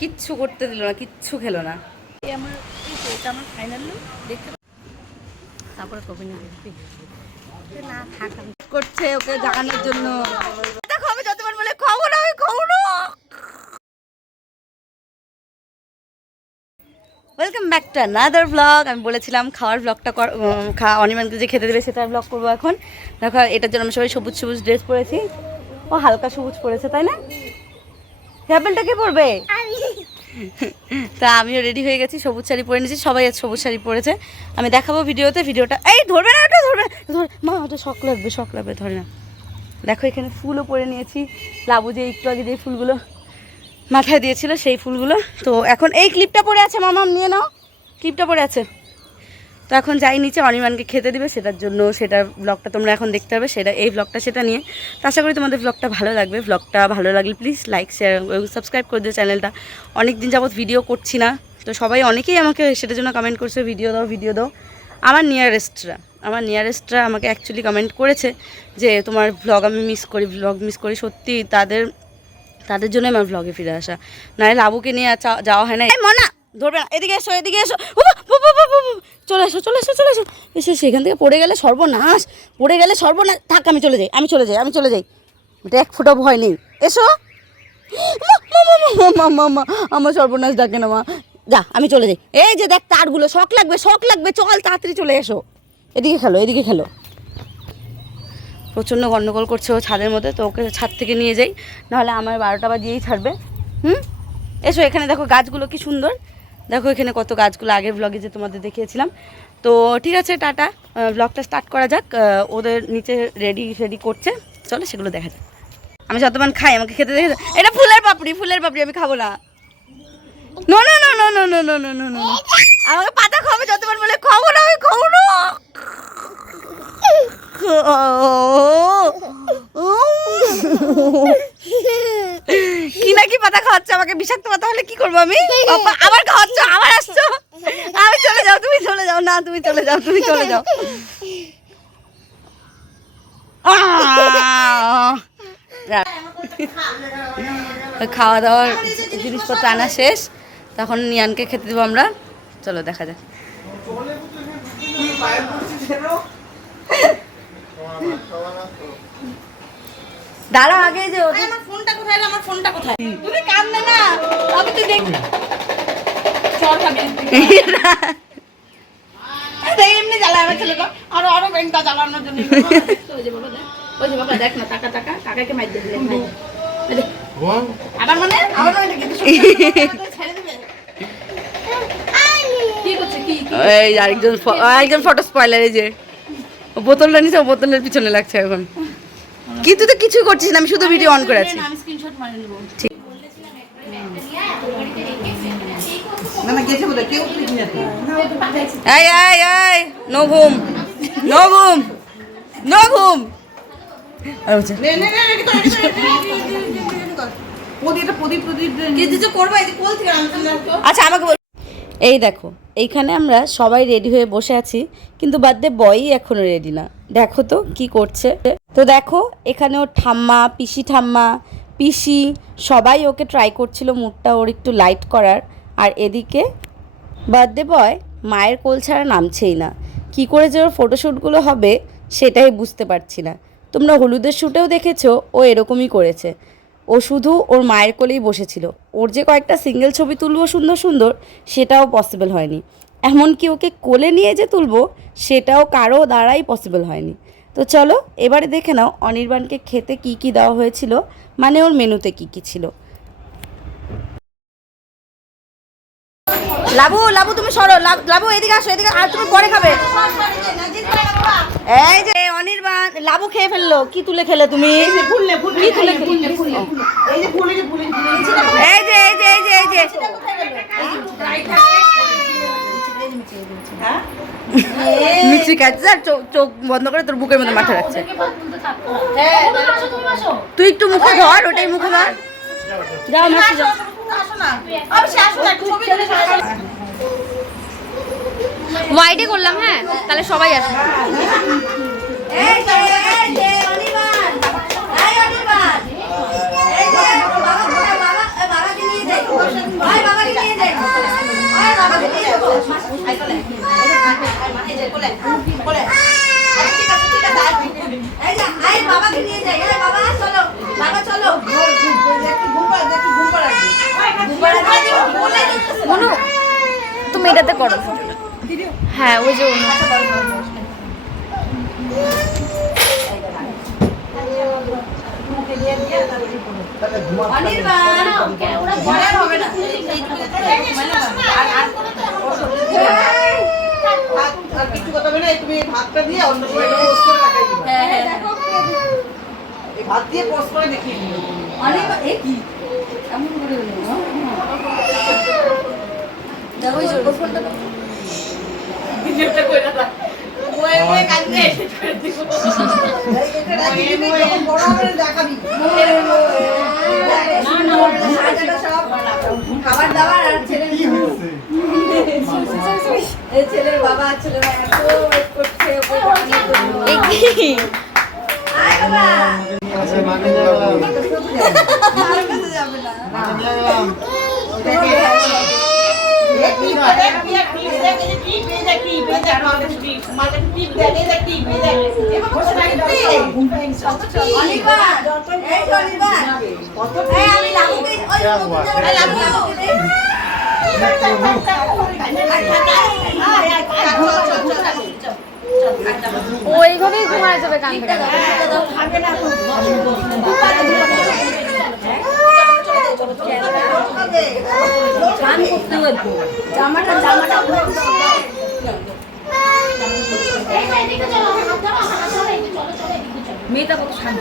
কিচ্ছু করতে দিল না, কিচ্ছু খেলো না। আমার এটা আমার ফাইনাল তারপরে না থাক করছে ওকে জাগানোর জন্য। আমি যতবার বলে, খাব না, আমি খাব welcome back to another blog আমি বলেছিলাম খাওয়ার ব্লগটা কর উম, খা অনিমানকে যে খেতে দেবে সেটা ব্লগ করব এখন। দেখো এটার জন্য আমরা সবাই সবুজ সবুজ ড্রেস পরেছি। ও হালকা সবুজ পরেছে তাই না? হ্যাপেলটা কে পরবে? তা আমিও রেডি হয়ে গেছি সবুজ শাড়ি পরে নিয়েছি সবাই আজ সবুজ শাড়ি পরেছে। আমি দেখাবো ভিডিওতে ভিডিওটা এই ধরবে না ওটা ধরবে ধর মা ওটা শখ লাগবে শখ লাগবে ধরে না। দেখো এখানে ফুলও পরে নিয়েছি। লাবু যে একটু আগে যে ফুলগুলো মাথায় দিয়েছিল সেই ফুলগুলো। তো এখন এই ক্লিপটা পড়ে আছে মামাম নিয়ে নাও। ক্লিপটা পড়ে আছে। তো এখন যাই নিচে, অনিমানকে খেতে দিবে, সেটার জন্য সেটার ব্লগটা তোমরা এখন দেখতে হবে সেটা, এই ব্লগটা সেটা নিয়ে। তো আশা করি তোমাদের ব্লগটা ভালো লাগবে। ব্লগটা ভালো লাগলে প্লিজ লাইক শেয়ার সাবস্ক্রাইব করে দিও চ্যানেলটা অনেক দিন যাবত ভিডিও করছি না। তো সবাই অনেকেই আমাকে সেটার জন্য কমেন্ট করছে ভিডিও দাও ভিডিও দাও। আমার নিয়ারেস্টরা আমার নিয়ারেস্টরা আমাকে অ্যাকচুয়ালি কমেন্ট করেছে যে, তোমার ব্লগ আমি মিস করি ব্লগ মিস করি। সত্যি তাদের তাদের জন্য আমার ব্লগে ফিরে আসা। নাহলে লাবুকে নিয়ে যাওয়া হয় না। মনা ধরবে না। এদিকে এসো এদিকে এসো। চলে এসো চলে এসো চলে এসো। এসে সেখান থেকে পড়ে গেলে সর্বনাশ। পড়ে গেলে সর্বনাশ। থাক আমি চলে যাই আমি চলে যাই আমি চলে যাই। এক ফুটো ভয় নেই। এসো। মা, আমার সর্বনাশ ডাকে না মা। যা আমি চলে যাই। এই যে দেখ তারগুলো শখ লাগবে শখ লাগবে। চল তাড়াতাড়ি চলে এসো। এদিকে খেলো এদিকে খেলো। প্রচণ্ড গন্ডগোল করছে ও ছাদের মধ্যে, তো ওকে ছাদ থেকে নিয়ে যাই। নাহলে আমার বারোটা বাজিয়েই ছাড়বে। হুম? এসো এখানে দেখো গাছগুলো কি সুন্দর। দেখো এখানে কত গাছগুলো, আগের ব্লগে যে তোমাদের দেখিয়েছিলাম। তো ঠিক আছে, টাটা। ব্লগটা স্টার্ট করা যাক। ওদের নিচে রেডি রেডি করছে। চলো সেগুলো দেখা যাক। আমি যতবার খাই, আমাকে খেতে দেখে এটা ফুলের পাপড়ি ফুলের পাপড়ি, আমি খাব নো। আমাকে পাতা খাবে যতবার বলে খাব না, আমি খাব না। কি না কি পাতা খাওয়াচ্ছে আমাকে? বিষাক্ত পাতা হলে কি করব আমি? আবার খাওয়াচ্ছ? আবার আসছো? আমি চলে যাও, তুমি চলে যাও। না, তুমি চলে যাও, তুমি চলে যাও! খাওয়া দাওয়ার জিনিসপত্র আনা শেষ। তখন নিয়ানকে খেতে দেবো আমরা। চলো, দেখা যাক। দাঁড়া আগে যে আমার ফোনটা কোথায় আমার ফোনটা কোথায়? তুমি কান্দে না। আমি তো দেখ চল খাবি এই এমনি জ্বালায় আমার ছেলেটা আরও আরও ব্যাংকটা জ্বালানোর জন্য। ওই যে বাবা দেখ। ওই যে বাবা দেখ না টাকা টাকা। কাকাকে মাইর দিয়ে দিলে। মাইর দিয়ে। এই দেখ। আবার মানে? আবার মানে ছেড়ে দিবে। কি করছে? কি কি? এই আরেকজন ফ- আরেকজন ফটো স্পয়লার এই যে। বোতলটা নিছে ও বোতলের পিছনে লাগছে এখন। কিন্তু তো কিছু করছিস না আমি শুধু ভিডিও অন করে আছি আমি স্ক্রিনশট মারি নেব এই এই এই নো ঘুম নো ঘুম নো ঘুম আর বলছে, নে নে নে রেডি কর আচ্ছা আমাকে বল এই দেখো এইখানে আমরা সবাই রেডি হয়ে বসে আছি কিন্তু বার্থডে বয়ই এখনও রেডি না দেখো তো কি করছে। তো দেখো এখানে ওর ঠাম্মা, পিসি ঠাম্মা, পিসি, সবাই ওকে ট্রাই করছিল মুডটা ওর একটু লাইট করার। আর এদিকে বার্থডে বয় মায়ের কোল ছাড়া নামছেই না। কি করে যে ওর ফটোশ্যুটগুলো হবে সেটাই বুঝতে পারছি না। তোমরা হলুদের শ্যুটেও দেখেছ, ও এরকমই করেছে। ও শুধু ওর মায়ের কোলেই বসেছিল। ওর যে কয়েকটা সিঙ্গেল ছবি তুলবো সুন্দর সুন্দর, সেটাও পসিবল হয়নি। এমনকি ওকে কোলে নিয়ে যে তুলবো সেটাও কারও দ্বারাই পসিবল হয়নি। তো চলো এবারে দেখে নাও অনির্বাণকে খেতে কি কি দেওয়া হয়েছিল মানে ওর মেনুতে কি কি ছিল। লাবু লাবু তুমি সরো। লাব- লাবু এদিকে আসো এদিকে আর তুমি পরে খাবে। এই যে অনির্বাণ লাবু খেয়ে ফেলল। কি তুলে খেলে তুমি? কি তুলে এই যে ফুলে যে এই যে এই যে এই যে মিষ্টি খাচ্ছে। আর চোখ চোখ বন্ধ করে তোর বুকের মধ্যে মাথা রাখছে। তুই একটু মুখে ধর ওটাই মুখে ধর। যাও মাসি যাও আসো না। অবশ্যই আসো না ছবি তুলে হোয়াইটে করলাম হ্যাঁ? তাহলে সবাই আসবে এই যে এই যে অনির্বাণ এই অনির্বাণ এই যে বাবা বাবা বাবা এ, বাবাকে নিয়ে যাই ভাই বাবাকে নিয়ে যাই ভাই বাবাকে নিয়ে যাব আই চলে ঠিক আছে ঠিক আছে এই যে বাবাকে নিয়ে যাই। বাবা চলো বাবা চলো। মনু তুমি এটাতে করো। হ্যাঁ ওই যে অনির্বাণ পরে হবে না। আর কিছু কথা বলে তুমি এই ভাতটা দিয়ে অন্য সময় পোস্ট করে দেখাই দিবা। হ্যাঁ হ্যাঁ এই ভাত দিয়ে পোস্ট করে দেখিয়ে এ কি? এমন করে হলো দেখো এই ফোনটা ভিডিওটা কইরা দাও রাখি। খাবার দাবার আর ছেলের বাবা এত করছে আয় বাবা। আচ্ছা যাবে না। মাকে নিয়ে গেলাম এই টিপ দেখ বিয়া টিপ দেখ এই যে টিপ এই দেখ টিপ এই দেখ মার্কেট টিপ মার্কেট টিপ দেখ এই দেখ টিপ এই দেখ এবার বসে থাকি যাবে কান থেকে জামাটা জামাটা মেয়েটা কত শান্ত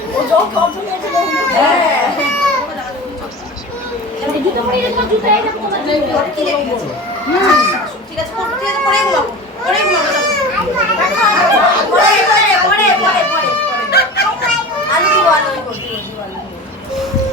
ঠিক আছে পরে ঠিক আছে পরে এগুলো পরে এগুলো পরে পরে পরে পরে পরে আলু দিব আলু দিব দিব আলু দিব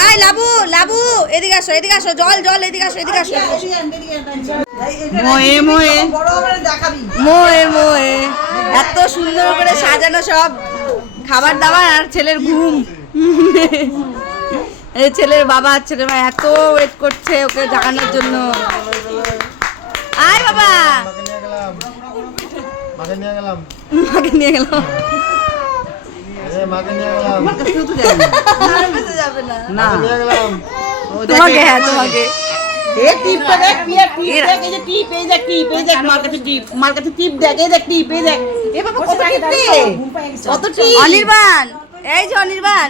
আয় লাবু লাবু এদিকে আসো এদিকে আসো জল জল এদিকে আসো এদিকে আসো। মোয়ে মোয়ে। মোয়ে মোয়ে। এত সুন্দর করে সাজানো সব খাবার দাবার আর ছেলের ঘুম। এই ছেলের বাবা আর ছেলের মা এত ওয়েট করছে ওকে জাগানোর জন্য। আয় বাবা। মাকে নিয়ে গেলাম। মাকে মাকে নিয়ে গেলাম নিয়ে গেলাম এ মাকে নিয়ে গেলাম যাবে না মাকে নিয়ে গেলাম তোমাকে হ্যাঁ তোমাকে এই টিপটা দেখ বিয়া টিপ দেখ এই যে টিপ এই দেখ টিপ এই দেখ মার্কেটে টিপ? মার্কেটে টিপ দেখ এই দেখ টিপ এই দেখ এ বাবা কত টিপ রে কত টিপ অনির্বাণ এই যে অনির্বাণ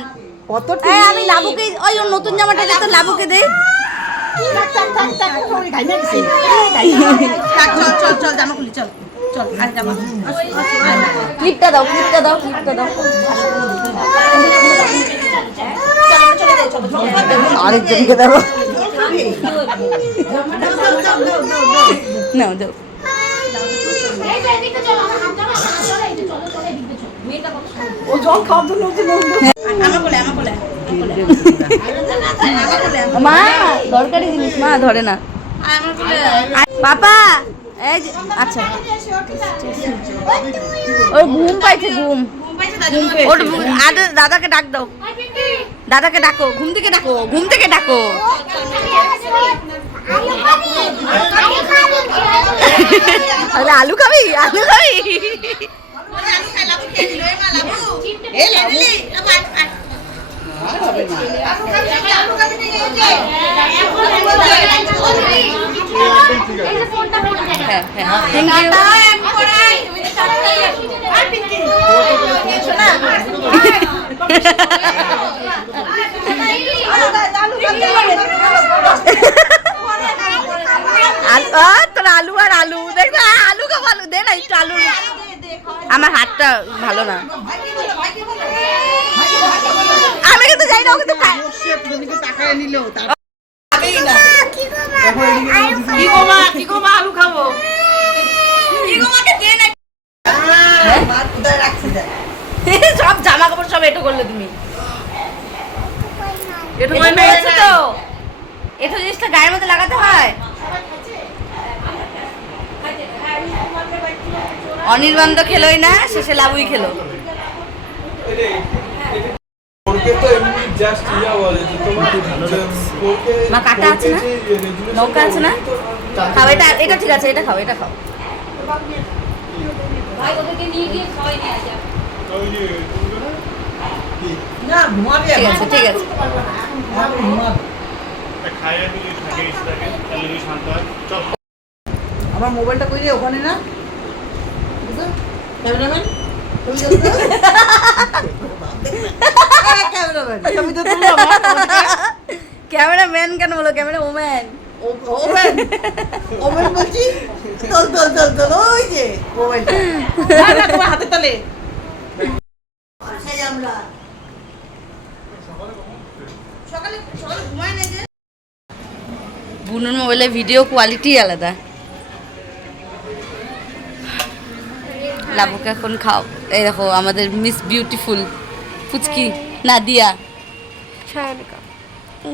কত টিপ আমি লাবুকে ওই নতুন জামাটা দে তো লাবুকে দে চল চল চল জামা খুলি চল। চল ক্লিপটা দাও ক্লিপটা দাও ক্লিপটা দাও। আরেকজনকে দাও নাও দাও মা দরকারি জিনিস মা ধরে না। পাপা এই যে- আচ্ছা। ওর ঘুম পাইছে ঘুম। ওর আদে দাদাকে ডাক দাও। দাদাকে ডাকো ঘুম থেকে ডাকো ঘুম থেকে ডাকো। আরে আলু খাবি? আলু খাবি? হ্যাঁ হ্যাঁ। আ, তোর আলু আর আলু। দেখ না আলু খাব আলু। দে না একটু আলু। আমার হাতটা ভালো না। আমি কিন্তু চাই না ও কিন্তু খায় টাকায় নিল খাবেই না কি গো মা কি গো মা আলু খাব কি গো মাকে দিয়ে না মা কোথায় রাখছে দেখ সব জামা কাপড় সব এটো করলে তুমি। এটো মনে তো? এটো জিনিসটা গায়ের মধ্যে লাগাতে হয়? অনির্বাণ তো খেলোই না শেষে লাবুই খেলো। ওকে তো এমনি জাস্ট বলে যে তোমার ওকে মা, কাটা আছে না? নৌকা আছে না? খাও এটা এটা ঠিক আছে এটা খাও এটা খাও। না ঘুমাবি ঠিক এখন আছে ঠিক আছে হয়? চল। আমার মোবাইলটা কই রে? ওখানে না? ক্যামেরাম্যান? ক্যামেরা ম্যান কেন বলো? Camera woman. ও- ওমেন ওমেন বলছি? ওই যে মোবাইলটা। তোমার হাতে তলে সেই আমরা সকালে সকালে ঘুমাই না যে বুনুর মোবাইলে ভিডিও কোয়ালিটি আলাদা। লাবুকে এখন খাও এই দেখো আমাদের মিস বিউটিফুল ফুচকি নাদিয়া।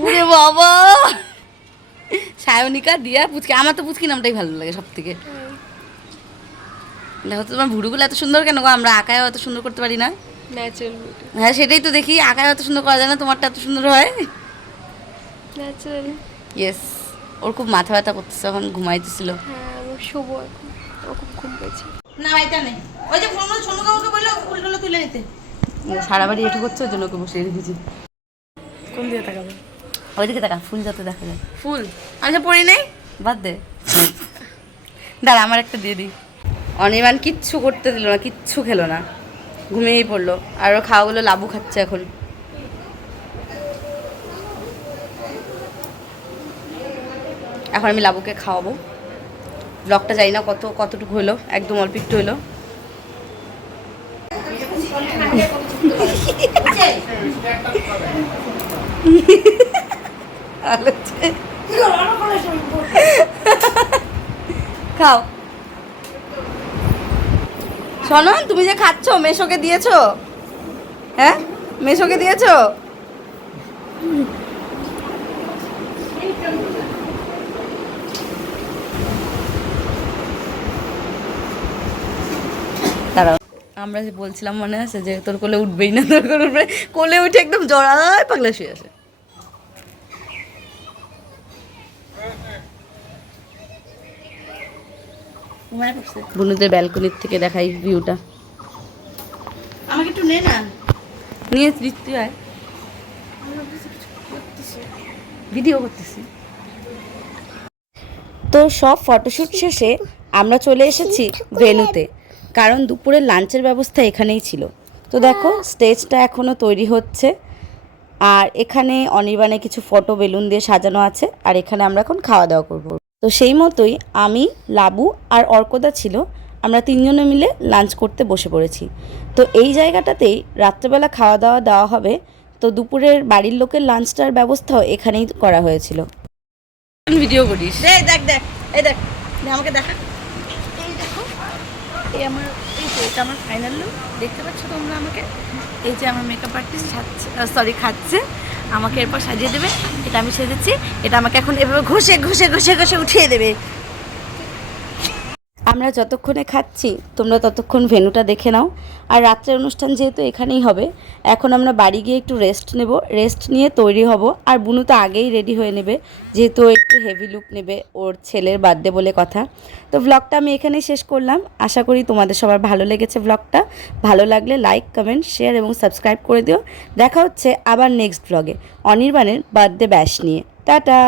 ওরে বাবা! সায়নিকা দিয়া পুচকি আমার তো পুচকি নামটাই ভালো লাগে সব থেকে দেখো তোমার ভুড়ুগুলো এত সুন্দর কেন গো? আমরা আঁকায় অত সুন্দর করতে পারি না। হ্যাঁ সেটাই তো দেখি আঁকায় অত সুন্দর করা যায় না তোমারটা এত সুন্দর হয়। ইয়েস ওর খুব মাথা ব্যথা করতেছে এখন ঘুমাইতেছিল। হ্যাঁ ও খুব ঘুম পেয়েছে। না এটা নেই। ওই যে ফোন সোনু কাকুকে বলল ফুলগুলো তুলে নিতে। সারা বাড়ি এটু করছে ওই জন্য ওকে বসিয়ে রেখেছি কোন দিয়ে তাকাবে? ওইদিকে দেখা ফুল যাতে দেখা যায়। ফুল? আমি পড়ি নাই। বাদ দে। দাঁড়া আমার একটা দিয়ে দিই। অনির্বাণ কিচ্ছু করতে দিল না কিচ্ছু খেলো না। ঘুমিয়েই পড়ল। আর ও খাওয়াগুলো লাবু খাচ্ছে এখন। এখন আমি লাবুকে খাওয়াবো। ব্লগটা জানি না কত কতটুকু হলো, একদম অল্প একটু হলো। খাও। শোনো তুমি যে খাচ্ছ, মেশোকে দিয়েছ? হ্যাঁ? মেশোকে দিয়েছ? আমরা যে বলছিলাম মনে আছে যে তোর কোলে উঠবেই না তোর কোলে উঠবে। কোলে উঠে একদম জড়ায় পাগলা শুয়ে আছে। বুনুদের ব্যালকনির থেকে দেখাই ভিউটা। আমাকে একটু নে না। নিয়ে তৃপ্তি হয় ভিডিও করতেছি। তো সব ফটোশ্যুট শেষে আমরা চলে এসেছি ভেনুতে কারণ দুপুরের লাঞ্চের ব্যবস্থা এখানেই ছিল। তো দেখো স্টেজটা এখনও তৈরি হচ্ছে। আর এখানে অনির্বাণে কিছু ফটো বেলুন দিয়ে সাজানো আছে। আর এখানে আমরা এখন খাওয়া দাওয়া করব। তো সেই মতোই আমি লাবু আর অর্কদা ছিল আমরা তিনজনে মিলে লাঞ্চ করতে বসে পড়েছি। তো এই জায়গাটাতেই রাত্রেবেলা খাওয়া দাওয়া দেওয়া হবে। তো দুপুরের বাড়ির লোকের লাঞ্চটার ব্যবস্থাও এখানেই করা হয়েছিল। ভিডিও করিস। দেখ দেখ দেখ এই দেখ আমাকে দেখো। এই আমার, এই যে এটা আমার ফাইনাল লুক দেখতে পাচ্ছ তোমরা আমাকে? এই যে আমার মেকআপ আর্টিস্ট খাচ্ছে সরি খাচ্ছে, আমাকে এরপর সাজিয়ে দেবে, এটা আমি সেজেছি, এটা আমাকে এখন এভাবে ঘষে ঘষে ঘষে ঘষে উঠিয়ে দেবে। আমরা যতক্ষণে খাচ্ছি, তোমরা ততক্ষণ ভেনুটা দেখে নাও। আর রাত্রের অনুষ্ঠান যেহেতু এখানেই হবে, এখন আমরা বাড়ি গিয়ে একটু রেস্ট নেব। রেস্ট নিয়ে তৈরি হব। আর বুনু তো আগেই রেডি হয়ে নেবে, যেহেতু একটু হেভি লুক নেবে ওর ছেলের বার্থডে বলে কথা। তো ব্লগটা আমি এখানেই শেষ করলাম। আশা করি তোমাদের সবার ভালো লেগেছে ব্লগটা ভালো লাগলে লাইক কমেন্ট শেয়ার এবং সাবস্ক্রাইব করে দিও। দেখা হচ্ছে আবার নেক্সট ব্লগে অনির্বাণের বার্থডে ব্যাশ নিয়ে। টাটা!